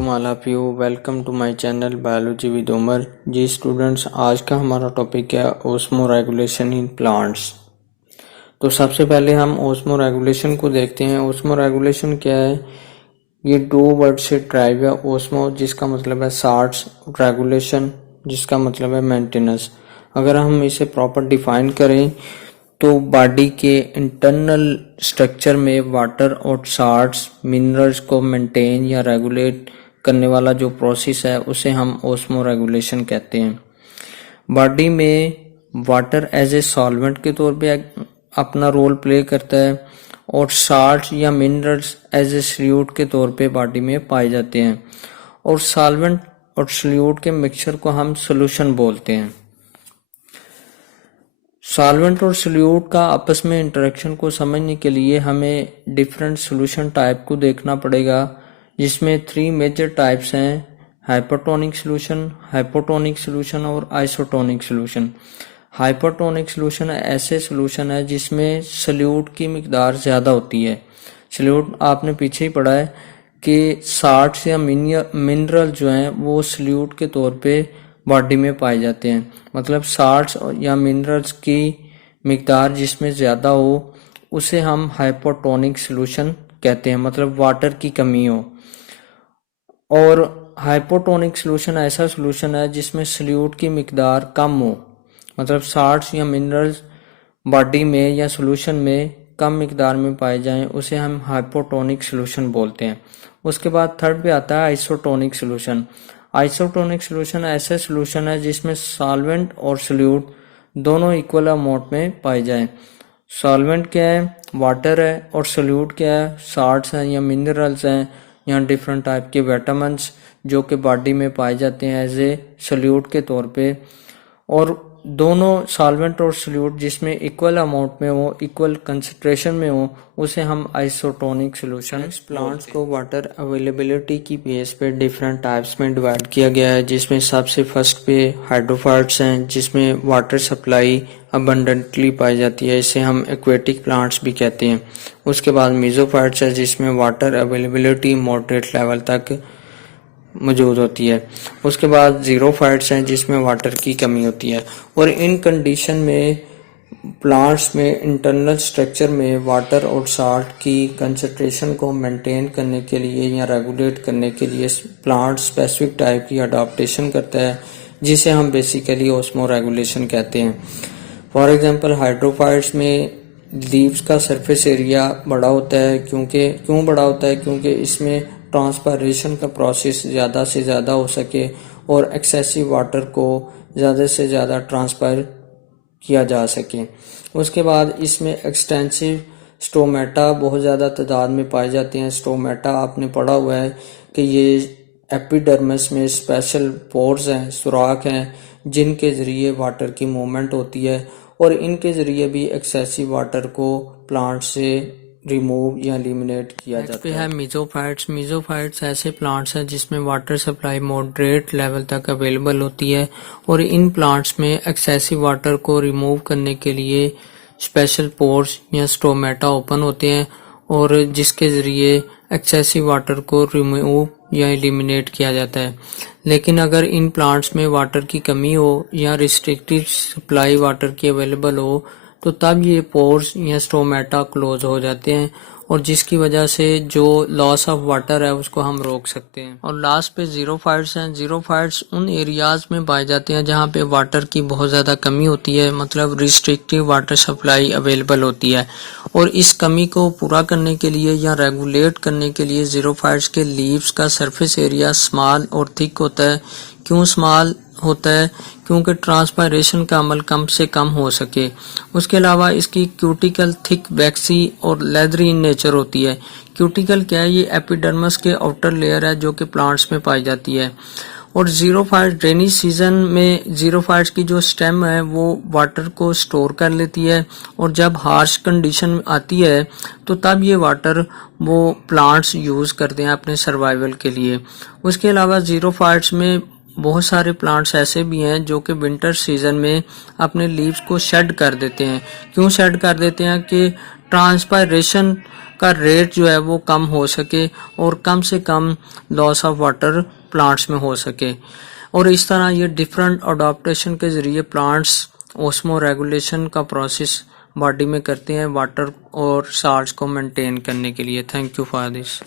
वालेकुम all of you. Welcome to my channel biology with Umar. जी students, आज का हमारा टॉपिक है ओस्मो रेगुलेशन इन प्लांट्स। तो सबसे पहले हम ओस्मो रेगुलेशन को देखते हैं। ओस्मो रेगुलेशन क्या है? ये दो वर्ड से ड्राइव है। ओस्मो जिसका मतलब है सार्ट्स, रेगुलेशन जिसका मतलब है मेंटेनेंस। अगर हम इसे प्रॉपर डिफाइन करें तो बॉडी के इंटरनल स्ट्रक्चर में वाटर और साल्ट्स मिनरल्स को मेंटेन या रेगुलेट करने वाला जो प्रोसेस है उसे हम ओस्मो रेगुलेशन कहते हैं। बॉडी में वाटर एज ए सॉल्वेंट के तौर पे अपना रोल प्ले करता है और साल्ट्स या मिनरल्स एज ए सल्यूट के तौर पे बॉडी में पाए जाते हैं। और सॉल्वेंट और सल्यूट के मिक्सचर को हम सोल्यूशन बोलते हैं। सॉल्वेंट और सल्यूट का आपस में इंटरेक्शन को समझने के लिए हमें डिफरेंट सॉल्यूशन टाइप को देखना पड़ेगा, जिसमें 3 मेजर टाइप्स हैं: हाइपरटोनिक सॉल्यूशन, हाइपोटोनिक सॉल्यूशन और आइसोटोनिक सॉल्यूशन। हाइपरटोनिक सॉल्यूशन ऐसे सॉल्यूशन है जिसमें सल्यूट की मिकदार ज़्यादा होती है। सल्यूट आपने पीछे ही पढ़ा है कि साल्ट्स या मिनरल जो हैं वो सल्यूट के तौर पे बॉडी में पाए जाते हैं। मतलब साल्ट्स या मिनरल्स की मिकदार जिसमें ज़्यादा हो उसे हम हाइपोटोनिक सॉल्यूशन कहते हैं, मतलब वाटर की कमी हो। और हाइपोटोनिक सॉल्यूशन ऐसा सॉल्यूशन है जिसमें सल्यूट की मिकदार कम हो, मतलब साल्ट्स या मिनरल्स बॉडी में या सॉल्यूशन में कम मिकदार में पाए जाएं, उसे हम हाइपोटोनिक सॉल्यूशन बोलते हैं। उसके बाद थर्ड पे आता है आइसोटोनिक सॉल्यूशन। आइसोटोनिक सॉल्यूशन ऐसा सॉल्यूशन है जिसमें सॉल्वेंट और सॉल्यूट दोनों इक्वल अमाउंट में पाए जाएं। सॉल्वेंट क्या है? वाटर है। और सॉल्यूट क्या है? साल्ट्स हैं या मिनरल्स हैं या डिफरेंट टाइप के विटामिन्स जो कि बॉडी में पाए जाते हैं एज ए सॉल्यूट के तौर पे। और दोनों सॉल्वेंट और सॉल्यूट जिसमें इक्वल अमाउंट में हो, इक्वल कंसंट्रेशन में हो, उसे हम आइसोटोनिक सॉल्यूशन। प्लांट्स को वाटर अवेलेबिलिटी की बेस पे डिफरेंट टाइप्स में डिवाइड किया गया है, जिसमें सबसे फर्स्ट पे हाइड्रोफाइट्स हैं जिसमें वाटर सप्लाई अबंडेंटली पाई जाती है, इसे हम एक्वेटिक प्लांट्स भी कहते हैं। उसके बाद मीजोफाइट्स है जिसमें वाटर अवेलेबिलिटी मॉडरेट लेवल तक मौजूद होती है। उसके बाद जीरोफाइट्स हैं जिसमें वाटर की कमी होती है। और इन कंडीशन में प्लांट्स में इंटरनल स्ट्रक्चर में वाटर और साल्ट की कंसंट्रेशन को मेंटेन करने के लिए या रेगुलेट करने के लिए प्लांट स्पेसिफिक टाइप की अडॉप्टेशन करता है, जिसे हम बेसिकली ओस्मो रेगुलेशन कहते हैं। फॉर एग्जांपल हाइड्रोफाइट्स में लीव्स का सरफेस एरिया बड़ा होता है। क्यों बड़ा होता है? क्योंकि इसमें ट्रांसपायरेशन का प्रोसेस ज़्यादा से ज़्यादा हो सके और एक्सेसिव वाटर को ज़्यादा से ज़्यादा ट्रांसपायर किया जा सके। उसके बाद इसमें एक्सटेंसिव स्टोमेटा बहुत ज़्यादा तादाद में पाए जाते हैं। स्टोमेटा आपने पढ़ा हुआ है कि ये एपिडर्मिस में स्पेशल पोर्स हैं, सुराख हैं, जिनके ज़रिए वाटर की मूवमेंट होती है और इनके ज़रिए भी एक्सेसिव वाटर को प्लांट से रिमूव या एलिमिनेट किया जाता है। मीजोफाइट्स। मीजोफाइट्स ऐसे प्लांट्स हैं जिसमें वाटर सप्लाई मॉडरेट लेवल तक अवेलेबल होती है और इन प्लांट्स में एक्सेसिव वाटर को रिमूव करने के लिए स्पेशल पोर्स या स्टोमेटा ओपन होते हैं और जिसके ज़रिए एक्सेसिव वाटर को रिमूव या एलिमिनेट किया जाता है। लेकिन अगर इन प्लांट्स में वाटर की कमी हो या रिस्ट्रिक्टेड सप्लाई वाटर की अवेलेबल हो तो तब ये पोर्स या स्टोमेटा क्लोज हो जाते हैं और जिसकी वजह से जो लॉस ऑफ वाटर है उसको हम रोक सकते हैं। और लास्ट पे जीरोफाइट्स हैं। जीरोफाइट्स उन एरियाज में पाए जाते हैं जहाँ पे वाटर की बहुत ज़्यादा कमी होती है, मतलब रिस्ट्रिक्टिव वाटर सप्लाई अवेलेबल होती है। और इस कमी को पूरा करने के लिए या रेगुलेट करने के लिए जीरोफाइट्स के लीव्स का सरफेस एरिया स्मॉल और थिक होता है। क्यों स्मॉल होता है? क्योंकि ट्रांसपायरेशन का अमल कम से कम हो सके। उसके अलावा इसकी क्यूटिकल थिक, वैक्सी और लेदरी इन नेचर होती है। क्यूटिकल क्या है? ये एपिडर्मिस के आउटर लेयर है जो कि प्लांट्स में पाई जाती है। और जीरोफाइट रेनी सीजन में जीरोफाइट्स की जो स्टेम है वो वाटर को स्टोर कर लेती है और जब हार्श कंडीशन आती है तो तब ये वाटर वो प्लांट्स यूज करते हैं अपने सर्वाइवल के लिए। उसके अलावा जीरोफाइट्स में बहुत सारे प्लांट्स ऐसे भी हैं जो कि विंटर सीजन में अपने लीव्स को शेड कर देते हैं। क्यों शेड कर देते हैं? कि ट्रांसपायरेशन का रेट जो है वो कम हो सके और कम से कम लॉस ऑफ वाटर प्लांट्स में हो सके। और इस तरह ये डिफरेंट अडॉप्टेशन के ज़रिए प्लांट्स ऑस्मो रेगुलेशन का प्रोसेस बॉडी में करते हैं वाटर और साल्ट्स को मेंटेन करने के लिए। Thank you for this.